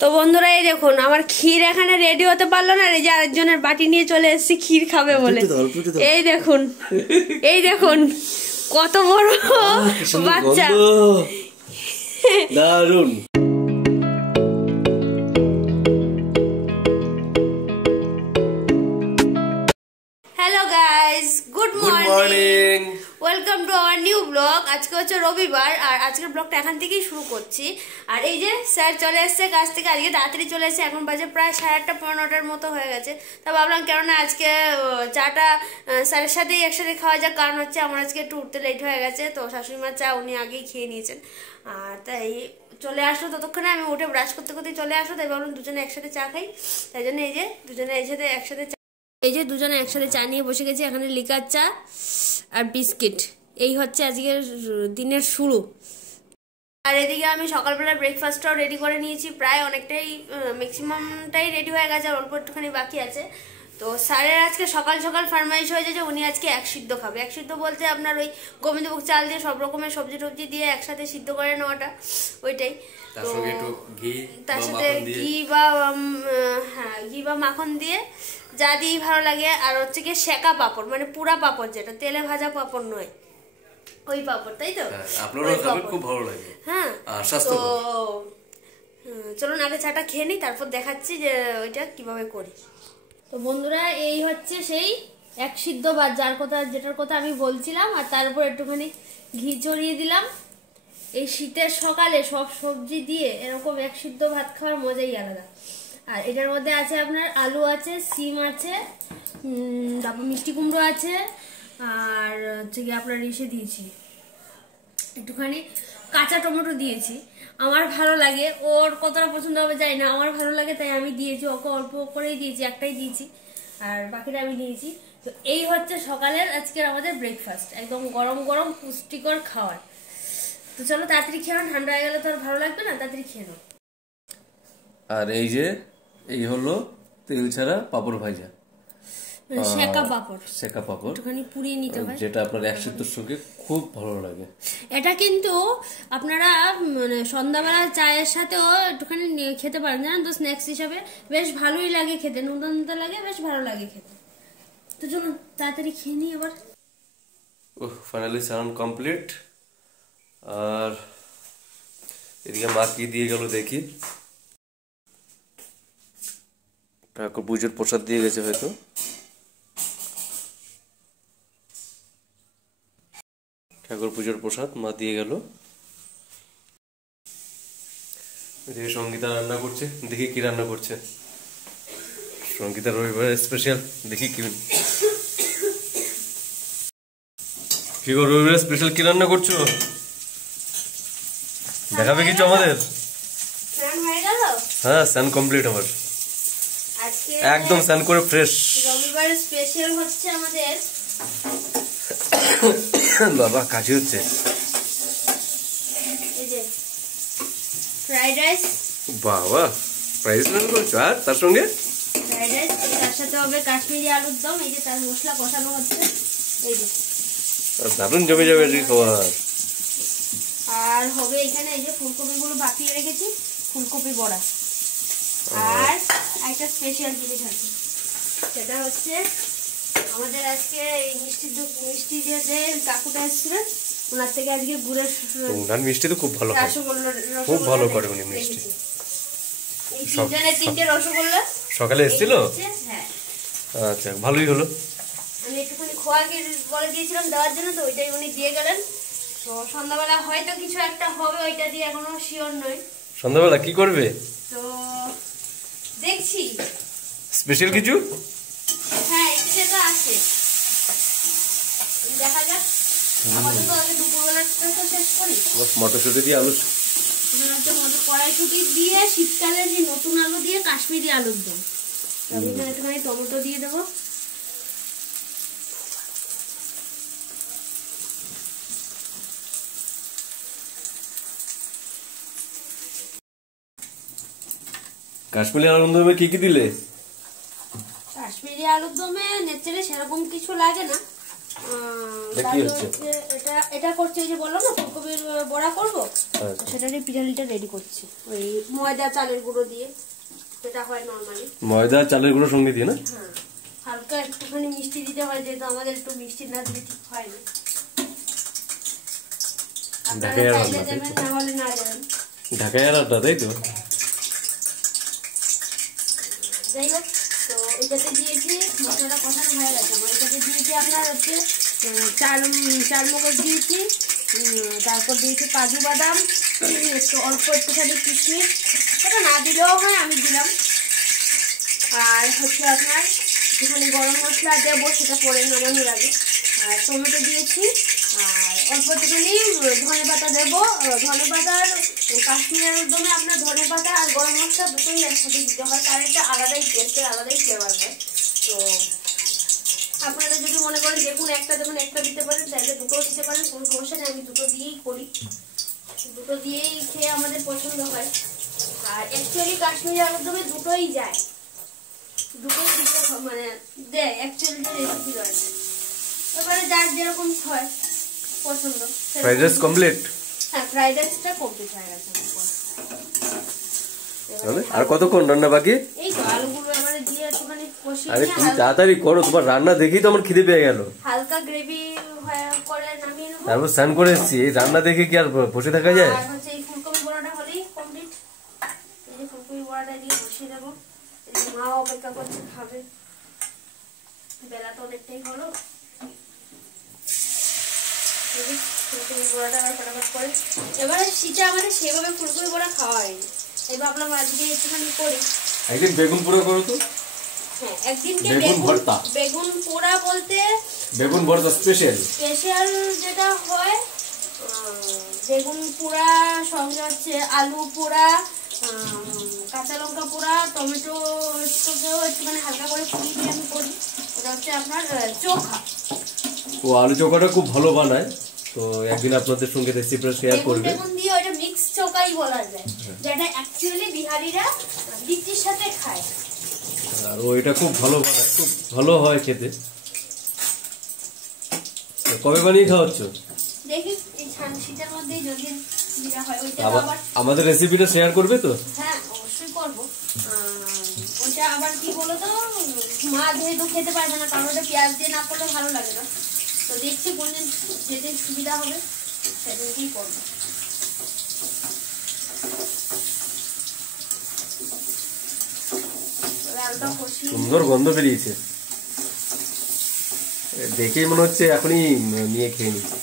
তো বন্ধুরা এই দেখুন আমার ক্ষীর এখানে রেডি হতে পারলো না, এই যে আরেকজনের বাটি নিয়ে চলে এসেছি ক্ষীর খাবে বলে। এই দেখুন এই দেখুন কত বড় বাচ্চা, দারুন। Hello guys, good morning, welcome to our new blog. আজকে হচ্ছে রবিবার আর আজকের ব্লগটা এখান থেকেই শুরু করছি। আর এই যে স্যার চলে এসছে কাজ থেকে, আজকে তাড়াতাড়ি চলে এসছে, এখন বাজে প্রায় 8:30 পৌনে 9টার মতো হয়ে গেছে। তা ভাবলাম কেননা আজকে চাটা স্যারের সাথেই একসাথে খাওয়া যাক, কারণ হচ্ছে আমার আজকে একটু উঠতে লেট হয়ে গেছে, তো শাশুড়ি মার চা উনি আগেই খেয়ে নিয়েছেন। আর তাই চলে আসলো, ততক্ষণে আমি উঠে ব্রাশ করতে করতে চলে আসলো, তাই ভাবলাম দুজনে একসাথে চা খাই। তাই জন্য এই যে দুজনে একসাথে চা নিয়ে বসে গেছি। এখানে লিকার চা আর বিস্কিট, এই হচ্ছে আজকের দিনের শুরু। আর এদিকে আমি সকালবেলা ব্রেকফাস্টটাও রেডি করে নিয়েছি, প্রায় অনেকটাই ম্যাক্সিমামটাই রেডি হয়ে গেছে, আর অল্প একটুখানি বাকি আছে। তো স্যারের আজকে সকাল সকাল ফরমাইশ হয়েছে যে উনি আজকে এক সিদ্ধ খাবে। এক সিদ্ধ বলতে আপনার ওই গোবিন্দভোগ চাল দিয়ে সব রকমের সবজি টবজি দিয়ে একসাথে সিদ্ধ করে নেওয়াটা, ওইটাই। তো তার সাথে ঘি বা মাখন দিয়ে যা দিয়েই ভালো লাগে। আর হচ্ছে গিয়ে সেকা পাপড়, মানে পুরা পাপড়, যেটা তেলে ভাজা পাপড় নয়, ওই পাপড়, তাই তো? আপনারা খাবেন, খুব ভালো লাগে। হ্যাঁ, তো চলুন আগে চাটা খেয়ে নিই, তারপর দেখাচ্ছি যে ওইটা কিভাবে করি। তো বন্ধুরা এই হচ্ছে সেই এক সিদ্ধ ভাত, যেটার কথা আমি বলছিলাম। আর তার উপর একটুখানি ঘি চড়িয়ে দিলাম। এই শীতের সকালে সব সবজি দিয়ে এরকম এক সিদ্ধ ভাত খাওয়ার মজাই আলাদা। আর এটার মধ্যে আছে আপনার আলু আছে, সিম আছে, তারপর মিষ্টি কুমড়ো আছে, আর হচ্ছে কি আপনার ইসে দিয়েছি একটুখানি কাঁচা টমেটো দিয়েছি। আমার ভালো লাগে, ওর কতটা পছন্দ হবে জানি না, আমার ভালো লাগে তাই আমি দিয়েছি, ওকে অল্প করেই দিয়েছি, একটাই দিয়েছি, আর বাকিটা আমি দিয়েছি। তো এই হচ্ছে সকালের আজকের আমাদের ব্রেকফাস্ট, একদম গরম গরম পুষ্টিকর খাবার। তো চলো তাড়াতাড়ি খেয়ে নাও, ঠান্ডা হয়ে গেলে তো আর ভালো লাগবে না, তাড়াতাড়ি খেয়ে নাও। আর এই হলো তেল ছাড়া পাপড় ভাজা, সেকা পাপড়, একটুখানি পুড়িয়ে নিতে হয়, যেটা আপনার এক সিদ্ধর সঙ্গে খুব ভালো লাগে। এটা কিন্তু আপনারা মানে সন্ধ্যাবেলা চায়ের সাথেও একটুখানি খেতে পারেন, জানেন তো, স্ন্যাক্স হিসাবে বেশ ভালোই লাগে খেতে, নুনতা নুনতা লাগে, বেশ ভালো লাগে খেতে। তো চলুন তাড়াতাড়ি খেয়ে নিই এবার। ফাইনালি স্নান কমপ্লিট। আর এদিকে মা কি দিয়ে গেল দেখি, ঠাকুর পুজোর প্রসাদ দিয়ে গেছে হয়তো। ঠাকুর পুজোর প্রসাদ মা দিয়ে গেল। সঙ্গীতা রান্না করছে, দেখি কি রান্না করছে। সঙ্গীতা রবিবার স্পেশাল, দেখি কি গো রবিবার স্পেশাল কি রান্না করছো, দেখাবে কিছু আমাদের? হ্যাঁ, স্নান কমপ্লিট আমার, একদম স্নান করে ফ্রেশ। রবিবার স্পেশাল হচ্ছে আমাদের বাবা কাজে হচ্ছে এই যে ফ্রাইড রাইস। বাবা ফ্রাইড রাইস রান্না করছো, আর তার সঙ্গে ফ্রাইড রাইস, তার সাথে হবে কাশ্মীরি আলুর দম, এই যে তার মশলা কষানো হচ্ছে, এই যে দারুণ জমে যাবে আজকে খাবার। আর হবে এখানে এই যে ফুলকপিগুলো বাকিয়ে রেখেছি, ফুলকপি বড়া। আর একটা স্পেশাল জিনিস আছে, সেটা হচ্ছে আমাদের আজকে এই মিষ্টি যে কাকুটা এসেছিলেন, ওনার থেকে আজকে গুড়ের মিষ্টি তো খুব ভালো, খুব ভালো করে উনি মিষ্টি। এই তিনটে রসগোল্লা সকালে এসেছিল। হ্যাঁ, আচ্ছা ভালোই হলো। আমি একটুখানি খোয়া বলে দিয়েছিলাম দেওয়ার জন্য, তো ওইটাই উনি দিয়ে গেলেন। তো সন্ধ্যাবেলা হয়তো কিছু একটা হবে, ওইটা দিয়ে এখনো শিওর নয়। সন্ধ্যাবেলা কি করবে তো দেখছি স্পেশাল কিছু। হ্যাঁ, ইচ্ছে তো আছে, দেখা যাক। আপাতত আগে দুপুরবেলাটা তো শেষ করি। মটরশুঁটি দিয়ে আলু, কড়াইশুঁটি দিয়ে শীতকালে যে নতুন আলু দিয়ে কাশ্মীরি আলুর দম। আমি এখানে একটুখানি টমেটো দিয়ে দেবো। কাশ্মীরি আলুর দমে কি দিলে? কাশ্মীরি আলুর দমে নেচেড়ে সেরকম কিছু লাগে না, কি হচ্ছে? এটা এটা করছি, ওই যে বললাম না ফুলকপির বড়া করব, সেটারই পিঠালিটা রেডি করছি ওই ময়দা চালের গুঁড়ো দিয়ে, যেটা হয় নরমালি। ময়দা চালের গুঁড়ো সঙ্গে দিয়ে না? হ্যাঁ, হালকা একটুখানি মিষ্টি দিতে হয়, যেহেতু আমাদের একটু মিষ্টি না দিলে ঠিক হয় না। ঢাকায় আর চাইলে দেবেন, না হলে না দেবেন। ঢাকায় আর আড্ডা, তাই তো? যাই হোক, তো এটাতে দিয়েছি মশলাটা কষানো হয়ে গেছে আমার। এটাতে দিয়েছি আপনার হচ্ছে চালমগজ দিয়েছি, তারপর দিয়েছি কাজু বাদাম, একটু অল্প একটুখানি কিশমিশ, সেটা না দিলেও হয়, আমি দিলাম। আর হচ্ছে আপনার একটুখানি গরম মশলা দেবো, সেটা পরে নামানোর আগে। আর টমেটো দিয়েছি, আর অল্প একটুখানি ধনে পাতা দেবো। ধনে পাতার কাশ্মীরের উদ্যমে আপনার ধনে পাতা আর গরম মশলা দুটোই একসাথে দিতে হয়, তার একটা আলাদাই টেস্টের আলাদাই ফ্লেভার হয়। তো আপনারা যদি মনে করেন দেখুন একটা যখন একটা দিতে পারেন, তাহলে দুটোও দিতে পারেন, কোনো সমস্যা নেই। আমি দুটো দিয়েই করি, দুটো দিয়েই খেয়ে আমাদের পছন্দ হয়। আর অ্যাকচুয়ালি কাশ্মীরি আলুর দমে দুটোই যায়, দুটোই দিতে মানে দেয় অ্যাকচুয়ালি যে রেসিপি রয়েছে। এবারে যার যেরকম হয় পছন্দ। Fried rice complete? হ্যাঁ, ফ্রাইড রাইসটা কমপ্লিট হয়ে গেছে। আর কতক্ষণ রান্না বাকি? এই তো আলুগুলো এবারে দিয়ে একটুখানি কষিয়ে আরে তুমি তাড়াতাড়ি করো, তোমার রান্না দেখেই তো আমার খিদে পেয়ে গেল। হালকা গ্রেভি করে নামিয়ে নেবো। তারপর স্নান করে এসেছি, এই রান্না দেখে কি আর বসে থাকা যায়? আর হচ্ছে এই ফুলকপি বড়াটা হলেই কমপ্লিট। এই যে ফুলকপি বড়াটা দিয়ে বসিয়ে দেবো। এই যে মা অপেক্ষা করছে, খাবে। বেলা তো অনেকটাই হলো। ফুলকপি বড়াটা আবার ফটাফট করে। এবারে শীতে আমাদের সেভাবে ফুলকপি বড়া খাওয়া হয়নি, এই ভাবলাম আজকে একটুখানি করি। একদিন বেগুন পোড়া করো তো। হ্যাঁ, একদিনকে বেগুন ভর্তা। বেগুন পোড়া বলতে বেগুন ভর্তা স্পেশাল যেটা হয়, বেগুন পোড়া সঙ্গে হচ্ছে আলু পোড়া, কাঁচা লঙ্কা পোড়া, টমেটো একটুখানি হালকা করে পুড়িয়ে দিয়ে আমি করি। ওটা হচ্ছে আপনার চোখা। ও আলু চোখাটা খুব ভালো বানায়, তো একদিন আপনাদের সঙ্গে রেসিপিটা শেয়ার করবে। বেগুন দিয়ে ওটা মিক্স চোখাই বলা যায়, যেটা অ্যাকচুয়ালি বিহারিরা লিচির সাথে খায়। আর ও এটা খুব ভালো বানায়, খুব ভালো হয় খেতে। কবে বানিয়ে খাওয়াচ্ছ? দেখি এই শীতের মধ্যেই যদি হয় ওইটা আবার আমাদের রেসিপিটা শেয়ার করবে তো? হ্যাঁ, অবশ্যই করবো। ওইটা আবার কি বলতো, মা যেহেতু খেতে পারবে না, কারণ ওটা পেঁয়াজ দিয়ে না করলে ভালো লাগে না। তো দেখছি কোনদিন যেদিন সুবিধা হবে সেদিনকেই করবো। সুন্দর গন্ধ বেরিয়েছে, দেখেই মনে হচ্ছে এখনই নিয়ে খেয়ে নিচ্ছি।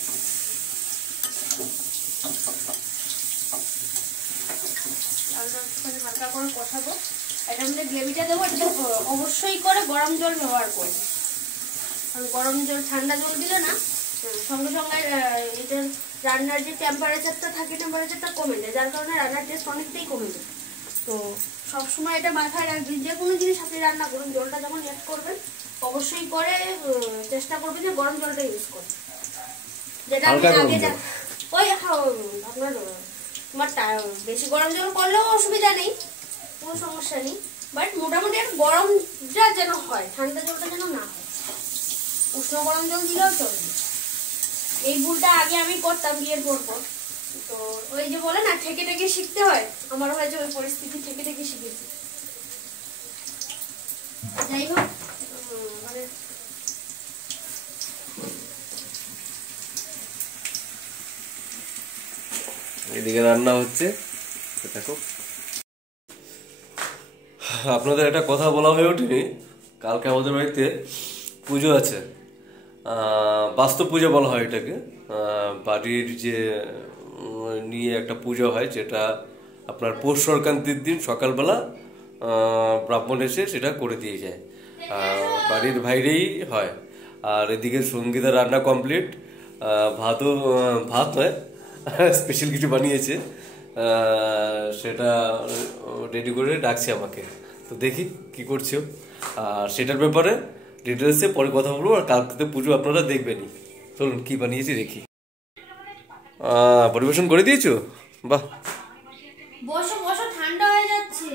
হালকা করে কষাবো। এটা মধ্যে গ্রেভিটা দেবো, এটা অবশ্যই করে গরম জল ব্যবহার করবো। কারণ গরম জল, ঠান্ডা জল দিলে না সঙ্গে সঙ্গে এটা রান্নার যে টেম্পারেচারটা থাকে, টেম্পারেচারটা কমে যায়, যার কারণে রান্নার টেস্ট অনেকটাই কমে যায়। তো সবসময় এটা মাথায় রাখবেন, যে কোনো জিনিস আপনি রান্না করুন, জলটা যখন অ্যাড করবেন অবশ্যই করে চেষ্টা করবেন যে গরম জলটা ইউজ করবেন। যেটা আমি আগে ওই আপনার বেশি গরম জল করলেও অসুবিধা নেই, কোনো সমস্যা নেই, বাট মোটামুটি একটা গরমটা যেন হয়, ঠান্ডা জলটা যেন না হয়। উষ্ণ গরম জল দিলেও চলবে। এই ভুলটা আগে আমি করতাম বিয়ের পর। তো ওই যে বলে না, ঠেকে ঠেকে শিখতে হয়, আমার হয়েছে ওই পরিস্থিতি, ঠেকে ঠেকে শিখেছি। যাই হোক, মানে এদিকে রান্না হচ্ছে, দেখো। আপনাদের একটা কথা বলা হয়ে ওঠেনি, কালকে আমাদের বাড়িতে পুজো আছে। বাস্তব পুজো বলা হয় এটাকে। বাড়ির যে নিয়ে একটা পুজো হয়, যেটা আপনার পৌষ সংক্রান্তির দিন সকালবেলা ব্রাহ্মণ এসে সেটা করে দিয়ে যায়, বাড়ির বাইরেই হয়। আর এদিকে সঙ্গীতা রান্না কমপ্লিট, ভাত হয়, স্পেশাল কিছু বানিয়েছে, সেটা রেডি করে ডাকছে আমাকে। তো দেখি কি করছো, আর সেটার ব্যাপারে ডিটেলসে পরে কথা বলবো। আর কালকে পুজো আপনারা দেখবেনই, চলুন কি বানিয়েছি দেখি। পরিবেশন করে দিয়েছো? বাহ, বসো বসো, ঠান্ডা হয়ে যাচ্ছে।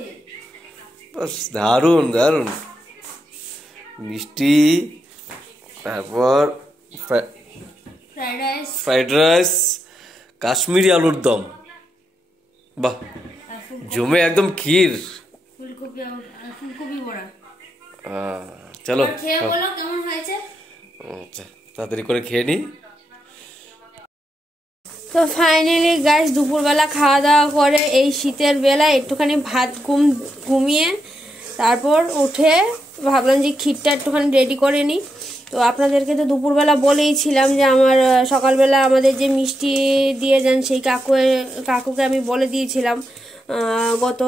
বাস, দারুণ দারুণ মিষ্টি, তারপর ফ্রাইড রাইস, কাশ্মীরি আলুর দম, বাহ জমে একদম ক্ষীর। ফুলকপি বড়া। চলো খেয়ে বলো কেমন হয়েছে। তাড়াতাড়ি করে খেয়ে নি। তো ফাইনালি গাইস দুপুরবেলা খাওয়া দাওয়া করে এই শীতের বেলা একটুখানি ভাত ঘুমিয়ে তারপর উঠে ভাবলাম যে ক্ষীরটা একটুখানি রেডি করে নিই। তো আপনাদেরকে তো দুপুরবেলা বলেইছিলাম যে আমার সকালবেলা আমাদের যে মিষ্টি দিয়ে যান সেই কাকুকে আমি বলে দিয়েছিলাম গত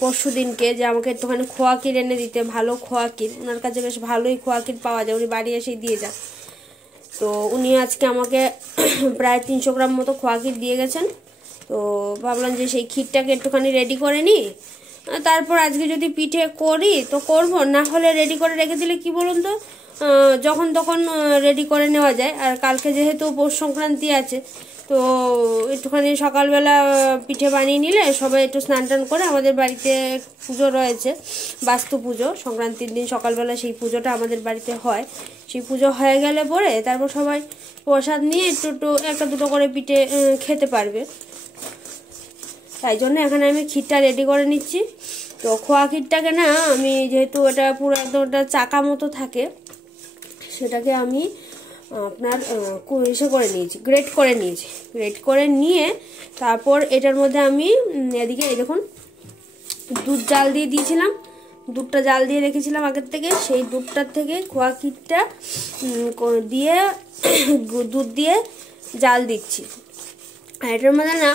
পরশু দিনকে যে আমাকে একটুখানি খোয়া ক্ষীর এনে দিতে, ভালো খোয়া ক্ষীর। ওনার কাছে বেশ ভালোই খোয়া ক্ষীর পাওয়া যায়, উনি বাড়ি এসেই দিয়ে যান। তো উনি আজকে আমাকে প্রায় 300 গ্রাম মতো খোয়া ক্ষীর দিয়ে গেছেন। তো ভাবলাম যে সেই ক্ষীরটাকে একটুখানি রেডি করে নিই, তারপর আজকে যদি পিঠে করি তো করব, না হলে রেডি করে রেখে দিলে কি বলুন তো যখন তখন রেডি করে নেওয়া যায়। আর কালকে যেহেতু পৌষ সংক্রান্তি আছে তো একটুখানি সকালবেলা পিঠে বানিয়ে নিলে সবাই একটু স্নান টান করে, আমাদের বাড়িতে পুজো রয়েছে বাস্তু পুজো, সংক্রান্তির দিন সকালবেলা সেই পুজোটা আমাদের বাড়িতে হয়। সেই পুজো হয়ে গেলে পরে তারপর সবাই প্রসাদ নিয়ে একটু একটা দুটো করে পিঠে খেতে পারবে। তাই জন্য এখানে আমি ক্ষীরটা রেডি করে নিচ্ছি। তো খোয়া ক্ষীরটাকে না আমি যেহেতু এটা পুরো একদম একটা চাকা মতো থাকে, সেটাকে আমি আপনার ইসে করে নিয়েছি, গ্রেট করে নিয়ে তারপর এটার মধ্যে আমি এদিকে এই দেখুন দুধ জাল দিয়ে দিয়েছিলাম, দুধটা জাল দিয়ে রেখেছিলাম আগের থেকে। সেই দুধটার থেকে খোয়া ক্ষীরটা দিয়ে দুধ দিয়ে জাল দিচ্ছি। আর এটার মধ্যে না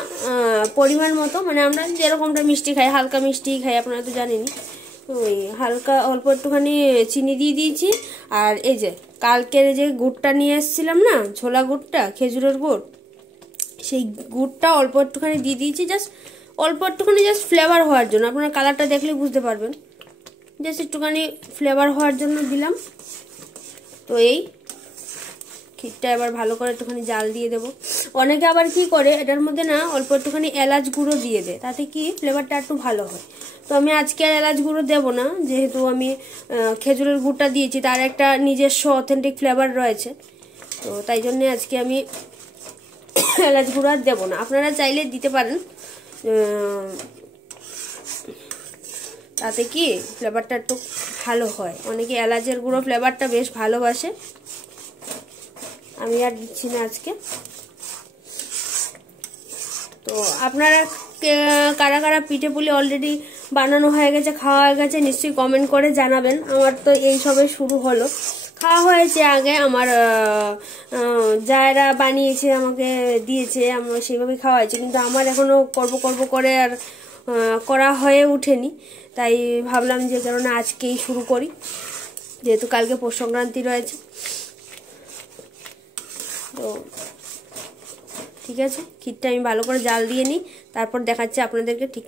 পরিমাণ মতো, মানে আমরা যেরকমটা মিষ্টি খাই, হালকা মিষ্টি খাই, আপনারা তো জানেনই, ওই হালকা অল্প একটুখানি চিনি দিয়ে দিয়েছি। আর এই যে কালকের যে গুড়টা নিয়ে এসেছিলাম না, ছোলা গুড়টা, খেজুরের গুড়, সেই গুড়টা অল্প একটুখানি দিয়ে দিয়েছি, জাস্ট অল্প একটুখানি, জাস্ট ফ্লেভার হওয়ার জন্য। আপনারা কালারটা দেখলে বুঝতে পারবেন, জাস্ট একটুখানি ফ্লেভার হওয়ার জন্য দিলাম। তো এই ক্ষীরটা এবার ভালো করে একটুখানি জাল দিয়ে দেবো। অনেকে আবার কি করে এটার মধ্যে না অল্প একটুখানি এলাচ গুঁড়ো দিয়ে দেয়, তাতে কি ফ্লেভারটা একটু ভালো হয়। তো আমি আজকে আর এলাচ গুঁড়ো দেবো না, যেহেতু আমি খেজুরের গুড়টা দিয়েছি, তার একটা নিজস্ব অথেন্টিক ফ্লেভার রয়েছে। তো তাই জন্যে আজকে আমি এলাচ গুঁড়ো আর দেবো না। আপনারা চাইলে দিতে পারেন, তাতে কি ফ্লেভারটা একটু ভালো হয়। অনেকে এলাচের গুঁড়ো ফ্লেভারটা বেশ ভালোবাসে, আমি আর দিচ্ছি না আজকে। তো আপনারা কারা কারা পিঠে পুলি অলরেডি বানানো হয়ে গেছে, খাওয়া হয়ে গেছে, নিশ্চয়ই কমেন্ট করে জানাবেন। আমার তো এই সবে শুরু হলো, খাওয়া হয়েছে আগে, আমার যারা বানিয়েছে আমাকে দিয়েছে, আমার সেইভাবে খাওয়া হয়েছে, কিন্তু আমার এখনও করব করে আর করা হয়ে ওঠেনি। তাই ভাবলাম যে কেননা আজকেই শুরু করি, যেহেতু কালকে পৌষ সংক্রান্তি রয়েছে। তো ঠিক আছে, ক্ষীরটা আমি ভালো করে জাল দিয়ে নিই, তারপর দেখাচ্ছি আপনাদেরকে ঠিক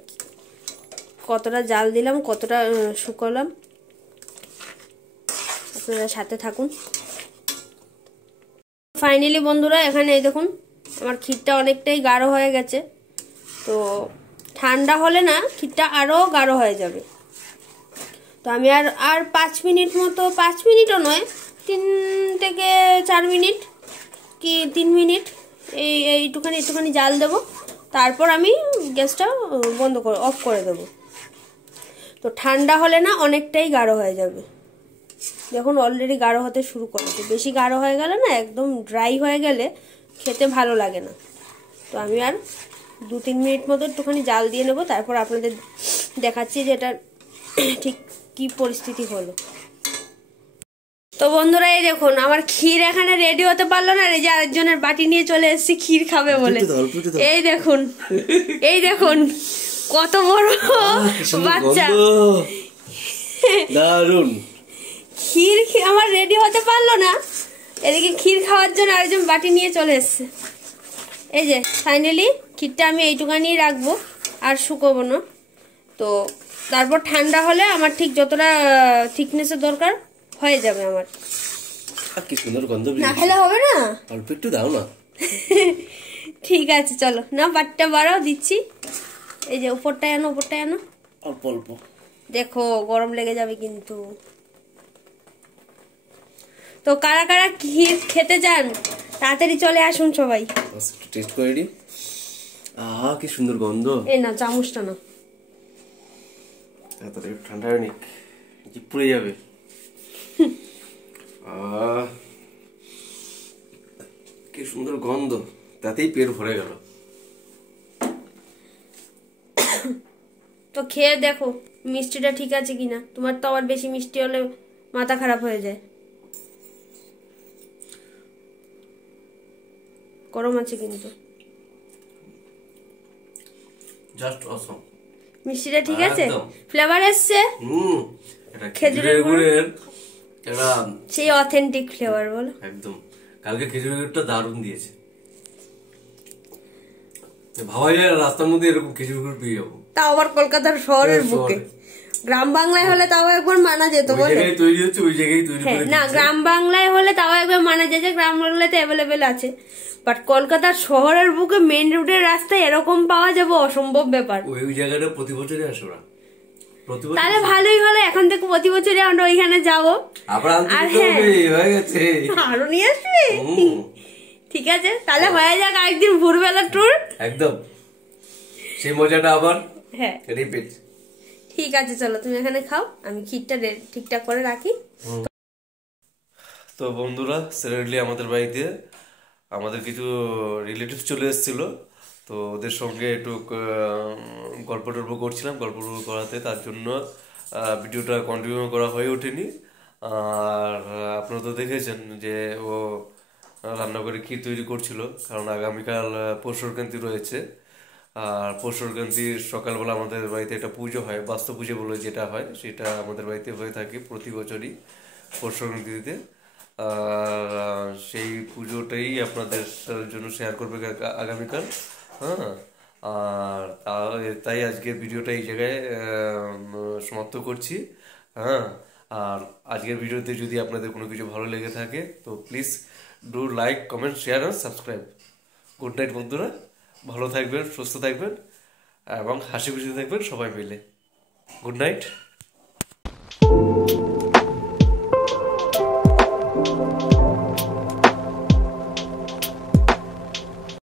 কতটা জাল দিলাম, কতটা শুকোলাম। আপনারা সাথে থাকুন। ফাইনালি বন্ধুরা এখানে এই দেখুন আমার ক্ষীরটা অনেকটাই গাঢ় হয়ে গেছে। তো ঠান্ডা হলে না ক্ষীরটা আরও গাঢ় হয়ে যাবে। তো আমি আর 5 মিনিট মতো, 5 মিনিটও নয়, 3 থেকে 4 মিনিট কি 3 মিনিট একটুখানি জাল দেবো, তারপর আমি গ্যাসটা অফ করে দেবো। তো ঠান্ডা হলে না অনেকটাই গাঢ় হয়ে যাবে। দেখুন অলরেডি গাঢ় হতে শুরু করেছে। বেশি গাঢ় হয়ে গেলে না, একদম ড্রাই হয়ে গেলে খেতে ভালো লাগে না। তো আমি আর 2-3 মিনিট মতো একটুখানি জাল দিয়ে নেবো, তারপর আপনাদের দেখাচ্ছি যে এটা ঠিক কি পরিস্থিতি হলো। তো বন্ধুরা এই দেখুন আমার ক্ষীর এখানে রেডি হতে পারলো না, এই যে আরেকজনের বাটি নিয়ে চলে এসেছি ক্ষীর খাবে বলে। এই দেখুন কত বড় বাচ্চা, দারুন ক্ষীর আমার রেডি হতে পারলো না, এদিকে ক্ষীর খাওয়ার জন্য আরেকজন বাটি নিয়ে চলে এসছে। এই যে ফাইনালি ক্ষীরটা আমি এইটুখানি রাখবো, আর শুকোবো না। তো তারপর ঠান্ডা হলে আমার ঠিক যতটা থিকনেসের দরকার হয়ে যাবে আমার। কি সুন্দর গন্ধ, না খেলে হবে না, অল্প একটু দাও না। ঠিক আছে চলো না, বাটটা বাড়াও, দিচ্ছি। এই যে উপরটায় আনো, অল্প অল্প, দেখো গরম লেগে যাবে কিন্তু। তো কারা কারা ক্ষীর খেতে চান তাড়াতাড়ি চলে আসুন সবাই। একটু টেস্ট করে দিই। আহা কি সুন্দর গন্ধ। এই না চামচটা না, এত ঠান্ডা হয়নি, জিভ পুড়ে যাবে। কি সুন্দর গন্ধ, তাতেই পেট ভরে গেল। তো খেয়ে দেখো মিষ্টিটা ঠিক আছে কিনা, তোমার তো আবার বেশি মিষ্টি হলে মাথা খারাপ হয়ে যায়। গরম আছে কিন্তু, জাস্ট অসম। মিষ্টিটা ঠিক আছে, ফ্লেভার এসছে। এটা খেজুরের গুড়ের এটা সেই অথেন্টিক ফ্লেভার বলো। একদম, কালকে খেজুরের গুড়টা দারুণ দিয়েছে। ভাবাই যায় রাস্তার মধ্যে এরকম খেজুর গুড় পেয়ে যাবো, তাও আবার কলকাতার শহরের বুকে। গ্রাম বাংলায় হলে তাও একবার মানা যেত বলে, তৈরি হচ্ছে ওই জায়গায় তৈরি করে। না গ্রাম বাংলায় হলে তাও একবার মানা যায় যে গ্রাম বাংলায় তো অ্যাভেলেবেল আছে, বাট কলকাতার শহরের বুকে মেইন রোডের রাস্তায় এরকম পাওয়া যাবে অসম্ভব ব্যাপার। ওই জায়গাটা প্রতি বছরই আসে ওরা। তাহলে ভালোই হলো, এখন থেকে প্রতি বছরই আমরা ওইখানে যাবো। আর হয়ে গেছে, আরো নিয়ে আসবে। ঠিক আছে তাহলে হয়ে যাক আরেকদিন ভোরবেলা ট্যুর। একদম সেই মজাটা আবার হ্যাঁ রিপিট। ঠিক আছে চলো তুমি এখানে খাও, আমি ক্ষীরটা ঠিকঠাক করে রাখি। তো বন্ধুরা, সাডেনলি আমাদের বাড়িতে আমাদের কিছু রিলেটিভ চলে এসেছিল, তো ওদের সঙ্গে একটু গল্প টল্প করছিলাম, গল্প টল্প করাতে তার জন্য ভিডিওটা কন্টিনিউ করা হয়ে ওঠেনি। আর আপনারা তো দেখেছেন যে ও রান্না করে ক্ষীর তৈরি করছিল, কারণ আগামীকাল পৌষ সংক্রান্তি রয়েছে। আর পৌষ সংক্রান্তির সকালবেলা আমাদের বাড়িতে একটা পুজো হয়, বাস্তু পুজো বলে যেটা হয়, সেটা আমাদের বাড়িতে হয়ে থাকে প্রতি বছরই পৌষ সংক্রান্তিতে। আর সেই পুজোটাই আপনাদের জন্য শেয়ার করবে আগামীকাল। হ্যাঁ, আর তাই আজকের ভিডিওটা এই জায়গায় সমাপ্ত করছি। হ্যাঁ, আর আজকের ভিডিওতে যদি আপনাদের কোনো কিছু ভালো লেগে থাকে তো please do like, comment, share আর সাবস্ক্রাইব। গুড নাইট বন্ধুরা, ভালো থাকবেন, সুস্থ থাকবেন এবং হাসি খুশি থাকবেন সবাই মিলে। Good night.